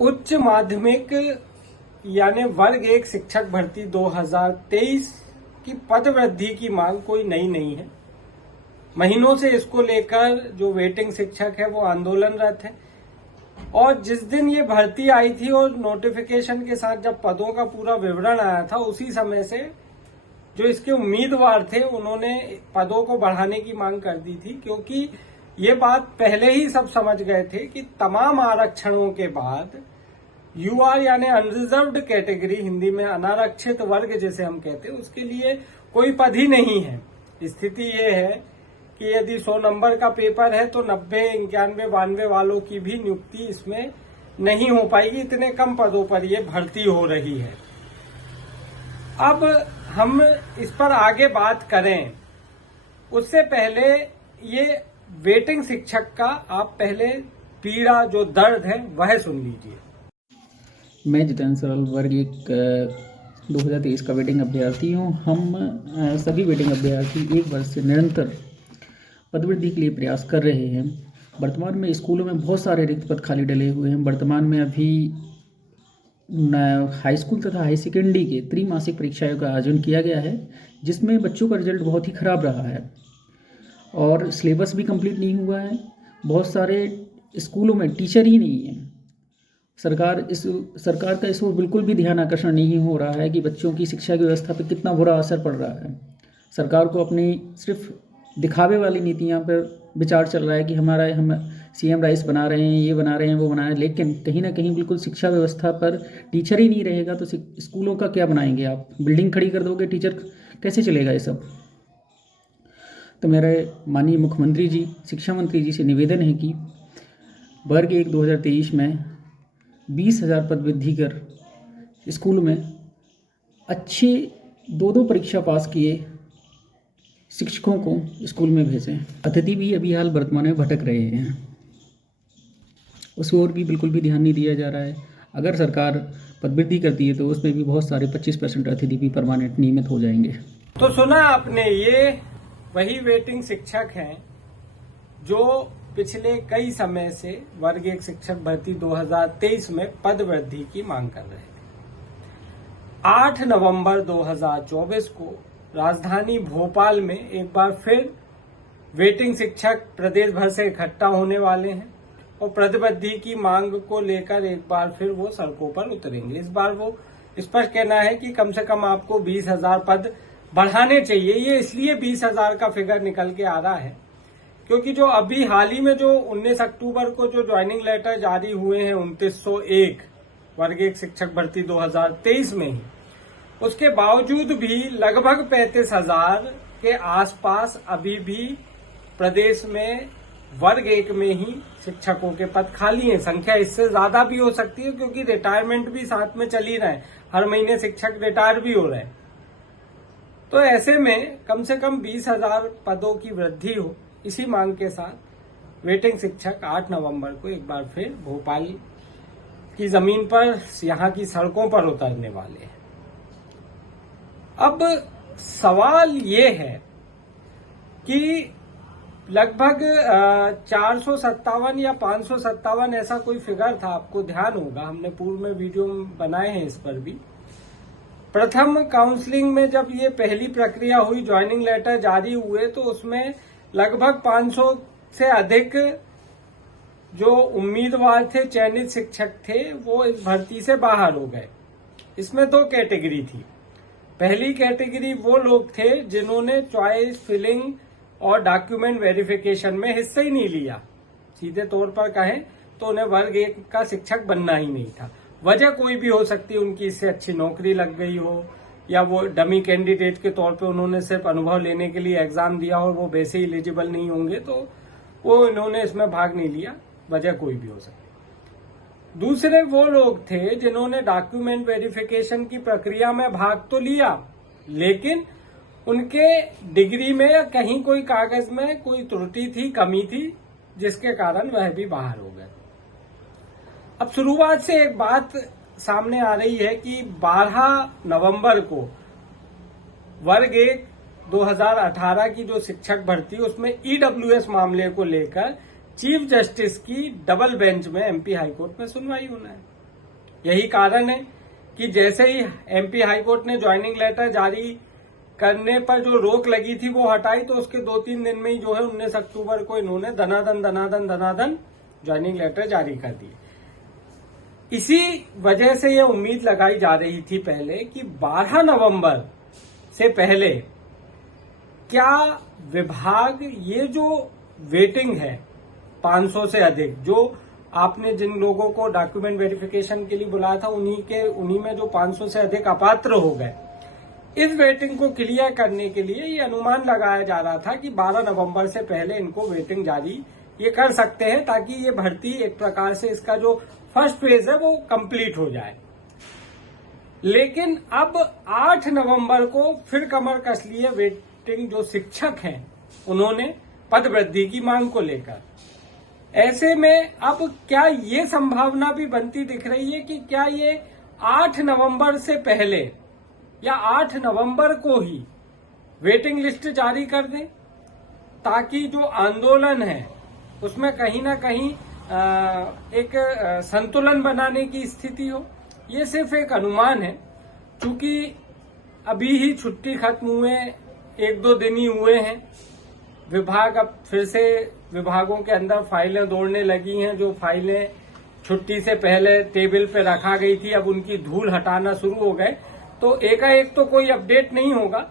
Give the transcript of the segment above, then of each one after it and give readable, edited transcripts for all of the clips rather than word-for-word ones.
उच्च माध्यमिक यानी वर्ग एक शिक्षक भर्ती 2023 की पद वृद्धि की मांग कोई नई नहीं है। महीनों से इसको लेकर जो वेटिंग शिक्षक है वो आंदोलनरत है और जिस दिन ये भर्ती आई थी और नोटिफिकेशन के साथ जब पदों का पूरा विवरण आया था उसी समय से जो इसके उम्मीदवार थे उन्होंने पदों को बढ़ाने की मांग कर दी थी, क्योंकि ये बात पहले ही सब समझ गए थे कि तमाम आरक्षणों के बाद यूआर यानी अनरिजर्व्ड कैटेगरी, हिंदी में अनारक्षित वर्ग जिसे हम कहते हैं, उसके लिए कोई पद ही नहीं है। स्थिति ये है कि यदि 100 नंबर का पेपर है तो 90, 91, 92 वालों की भी नियुक्ति इसमें नहीं हो पाएगी। इतने कम पदों पर ये भर्ती हो रही है। अब हम इस पर आगे बात करें उससे पहले ये वेटिंग शिक्षक का आप पहले पीड़ा जो दर्द है वह सुन लीजिए। मैं जितेंद्र सरल वर्ग एक 2023 का वेटिंग अभ्यर्थी हूँ। हम सभी वेटिंग अभ्यर्थी एक वर्ष से निरंतर पदवृद्धि के लिए प्रयास कर रहे हैं। वर्तमान में स्कूलों में बहुत सारे रिक्त पद खाली डले हुए हैं। वर्तमान में अभी हाई स्कूल तथा हाई सेकेंडरी के त्रिमासिक परीक्षाओं का आयोजन किया गया है, जिसमें बच्चों का रिजल्ट बहुत ही खराब रहा है और सिलेबस भी कंप्लीट नहीं हुआ है। बहुत सारे स्कूलों में टीचर ही नहीं है। सरकार का इस ओर बिल्कुल भी ध्यान आकर्षण नहीं हो रहा है कि बच्चों की शिक्षा की व्यवस्था पर कितना बुरा असर पड़ रहा है। सरकार को अपनी सिर्फ दिखावे वाली नीतियां पर विचार चल रहा है कि हम सीएम राइस बना रहे हैं, ये बना रहे हैं, वो बना रहे हैं, लेकिन कहीं ना कहीं बिल्कुल शिक्षा व्यवस्था पर टीचर ही नहीं रहेगा तो स्कूलों का क्या बनाएंगे आप? बिल्डिंग खड़ी कर दोगे, टीचर कैसे चलेगा ये सब? तो मेरे माननीय मुख्यमंत्री जी, शिक्षा मंत्री जी से निवेदन है कि वर्ग 1 2023 में 20,000 पद वृद्धि कर स्कूल में अच्छे 2 परीक्षा पास किए शिक्षकों को स्कूल में भेजें। अतिथि भी अभी हाल वर्तमान में भटक रहे हैं, उस ओर भी बिल्कुल भी ध्यान नहीं दिया जा रहा है। अगर सरकार पद वृद्धि करती है तो उसमें भी बहुत सारे 25% अतिथि भी परमानेंट नियमित हो जाएंगे। तो सुना आपने, ये वही वेटिंग शिक्षक हैं जो पिछले कई समय से वर्ग एक शिक्षक भर्ती 2023 में पद वृद्धि की मांग कर रहे थे। 8 नवंबर 2024 को राजधानी भोपाल में एक बार फिर वेटिंग शिक्षक प्रदेश भर से इकट्ठा होने वाले हैं और पद वृद्धि की मांग को लेकर एक बार फिर वो सड़कों पर उतरेंगे। इस बार वो स्पष्ट कहना है कि कम से कम आपको 20,000 पद बढ़ाने चाहिए। ये इसलिए 20,000 का फिगर निकल के आ रहा है क्योंकि जो अभी हाल ही में जो 19 अक्टूबर को जो ज्वाइनिंग लेटर जारी हुए हैं 2901 वर्ग एक शिक्षक भर्ती 2023 में ही, उसके बावजूद भी लगभग 35,000 के आसपास अभी भी प्रदेश में वर्ग एक में ही शिक्षकों के पद खाली हैं। संख्या इससे ज्यादा भी हो सकती है क्योंकि रिटायरमेंट भी साथ में चल ही रहा है, हर महीने शिक्षक रिटायर भी हो रहे हैं। तो ऐसे में कम से कम 20,000 पदों की वृद्धि हो, इसी मांग के साथ वेटिंग शिक्षक 8 नवंबर को एक बार फिर भोपाल की जमीन पर, यहां की सड़कों पर उतरने वाले हैं। अब सवाल ये है कि लगभग 457 या 557 ऐसा कोई फिगर था, आपको ध्यान होगा, हमने पूर्व में वीडियो बनाए हैं इस पर भी। प्रथम काउंसलिंग में जब ये पहली प्रक्रिया हुई, ज्वाइनिंग लेटर जारी हुए, तो उसमें लगभग 500 से अधिक जो उम्मीदवार थे, चयनित शिक्षक थे, वो इस भर्ती से बाहर हो गए। इसमें 2 कैटेगरी थी। पहली कैटेगरी वो लोग थे जिन्होंने चॉइस फिलिंग और डॉक्यूमेंट वेरिफिकेशन में हिस्सा ही नहीं लिया। सीधे तौर पर कहें तो उन्हें वर्ग एक का शिक्षक बनना ही नहीं था। वजह कोई भी हो सकती है, उनकी इससे अच्छी नौकरी लग गई हो या वो डमी कैंडिडेट के तौर पे उन्होंने सिर्फ अनुभव लेने के लिए एग्जाम दिया और वो वैसे ही एलिजिबल नहीं होंगे तो वो इन्होंने इसमें भाग नहीं लिया। वजह कोई भी हो सकती है। दूसरे वो लोग थे जिन्होंने डॉक्यूमेंट वेरिफिकेशन की प्रक्रिया में भाग तो लिया, लेकिन उनके डिग्री में या कहीं कोई कागज में कोई त्रुटि थी, कमी थी, जिसके कारण वह भी बाहर हो गए। अब शुरुआत से एक बात सामने आ रही है कि 12 नवंबर को वर्ग एक 2018 की जो शिक्षक भर्ती, उसमें ईडब्ल्यूएस मामले को लेकर चीफ जस्टिस की डबल बेंच में एमपी हाईकोर्ट में सुनवाई होना है। यही कारण है कि जैसे ही एमपी हाईकोर्ट ने ज्वाइनिंग लेटर जारी करने पर जो रोक लगी थी वो हटाई, तो उसके 2-3 दिन में ही जो है 19 अक्टूबर को इन्होंने दनादन ज्वाइनिंग लेटर जारी कर दिए। इसी वजह से ये उम्मीद लगाई जा रही थी पहले कि 12 नवंबर से पहले क्या विभाग ये जो वेटिंग है 500 से अधिक, जो आपने जिन लोगों को डॉक्यूमेंट वेरिफिकेशन के लिए बुलाया था उन्हीं में जो 500 से अधिक अपात्र हो गए, इस वेटिंग को क्लियर करने के लिए ये अनुमान लगाया जा रहा था कि 12 नवंबर से पहले इनको वेटिंग जारी ये कर सकते हैं, ताकि ये भर्ती एक प्रकार से इसका जो फर्स्ट फेज है वो कंप्लीट हो जाए। लेकिन अब 8 नवंबर को फिर कमर कस लिए वेटिंग जो शिक्षक हैं उन्होंने पद वृद्धि की मांग को लेकर। ऐसे में अब क्या ये संभावना भी बनती दिख रही है कि क्या ये 8 नवंबर से पहले या 8 नवंबर को ही वेटिंग लिस्ट जारी कर दें, ताकि जो आंदोलन है उसमें कहीं ना कहीं एक संतुलन बनाने की स्थिति हो। ये सिर्फ एक अनुमान है, क्योंकि अभी ही छुट्टी खत्म हुए 1-2 दिन ही हुए हैं। विभाग अब फिर से विभागों के अंदर फाइलें दौड़ने लगी हैं, जो फाइलें छुट्टी से पहले टेबल पे रखा गई थी अब उनकी धूल हटाना शुरू हो गए। तो एकाएक तो कोई अपडेट नहीं होगा,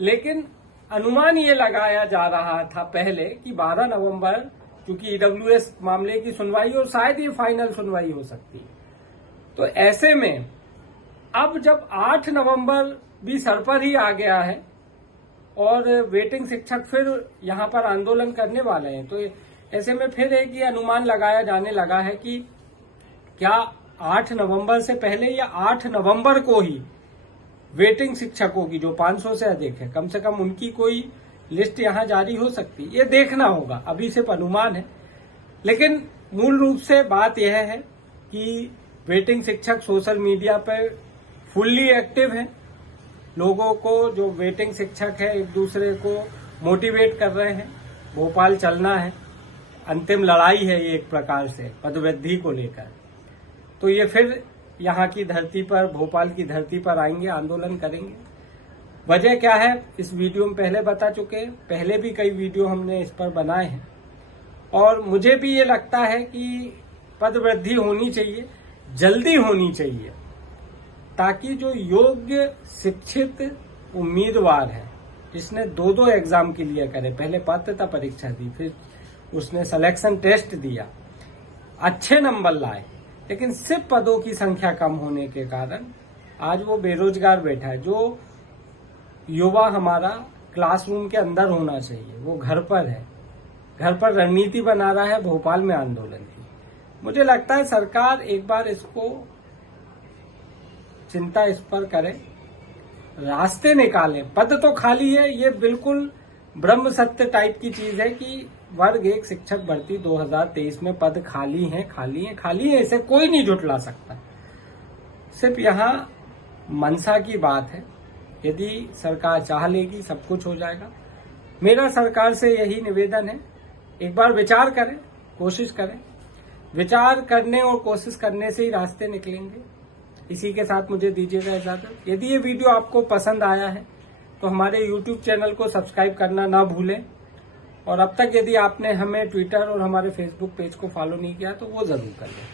लेकिन अनुमान ये लगाया जा रहा था पहले कि 12 नवंबर, क्योंकि ईडब्ल्यूएस मामले की सुनवाई और शायद ये फाइनल सुनवाई हो सकती है। तो ऐसे में अब जब 8 नवंबर भी सर पर ही आ गया है और वेटिंग शिक्षक फिर यहां पर आंदोलन करने वाले हैं, तो ऐसे में फिर एक ये अनुमान लगाया जाने लगा है कि क्या 8 नवंबर से पहले या 8 नवंबर को ही वेटिंग शिक्षकों की जो 500 से अधिक है, कम से कम उनकी कोई लिस्ट यहां जारी हो सकती है। ये देखना होगा, अभी सिर्फ अनुमान है। लेकिन मूल रूप से बात यह है कि वेटिंग शिक्षक सोशल मीडिया पर फुल्ली एक्टिव है। लोगों को जो वेटिंग शिक्षक है एक दूसरे को मोटिवेट कर रहे हैं, भोपाल चलना है, अंतिम लड़ाई है ये एक प्रकार से पदवृद्धि को लेकर। तो ये फिर यहाँ की धरती पर, भोपाल की धरती पर आएंगे, आंदोलन करेंगे। वजह क्या है इस वीडियो में पहले बता चुके हैं, पहले भी कई वीडियो हमने इस पर बनाए हैं। और मुझे भी ये लगता है कि पदवृद्धि होनी चाहिए, जल्दी होनी चाहिए, ताकि जो योग्य शिक्षित उम्मीदवार है, जिसने 2-2 एग्जाम क्लियर करे, पहले पात्रता परीक्षा दी, फिर उसने सिलेक्शन टेस्ट दिया, अच्छे नंबर लाए, लेकिन सिर्फ पदों की संख्या कम होने के कारण आज वो बेरोजगार बैठा है। जो युवा हमारा क्लासरूम के अंदर होना चाहिए वो घर पर है, घर पर रणनीति बना रहा है भोपाल में आंदोलन की। मुझे लगता है सरकार एक बार इसको चिंता इस पर करे, रास्ते निकालें। पद तो खाली है, ये बिल्कुल ब्रह्म सत्य टाइप की चीज है कि वर्ग 1 शिक्षक भर्ती 2023 में पद खाली है, इसे कोई नहीं झुठला सकता। सिर्फ यहाँ मनसा की बात है, यदि सरकार चाह लेगी सब कुछ हो जाएगा। मेरा सरकार से यही निवेदन है, एक बार विचार करें, कोशिश करें। विचार करने और कोशिश करने से ही रास्ते निकलेंगे। इसी के साथ मुझे दीजिएगा इजाजत। यदि ये वीडियो आपको पसंद आया है तो हमारे YouTube चैनल को सब्सक्राइब करना ना भूलें, और अब तक यदि आपने हमें ट्विटर और हमारे फेसबुक पेज को फॉलो नहीं किया तो वो जरूर कर लें।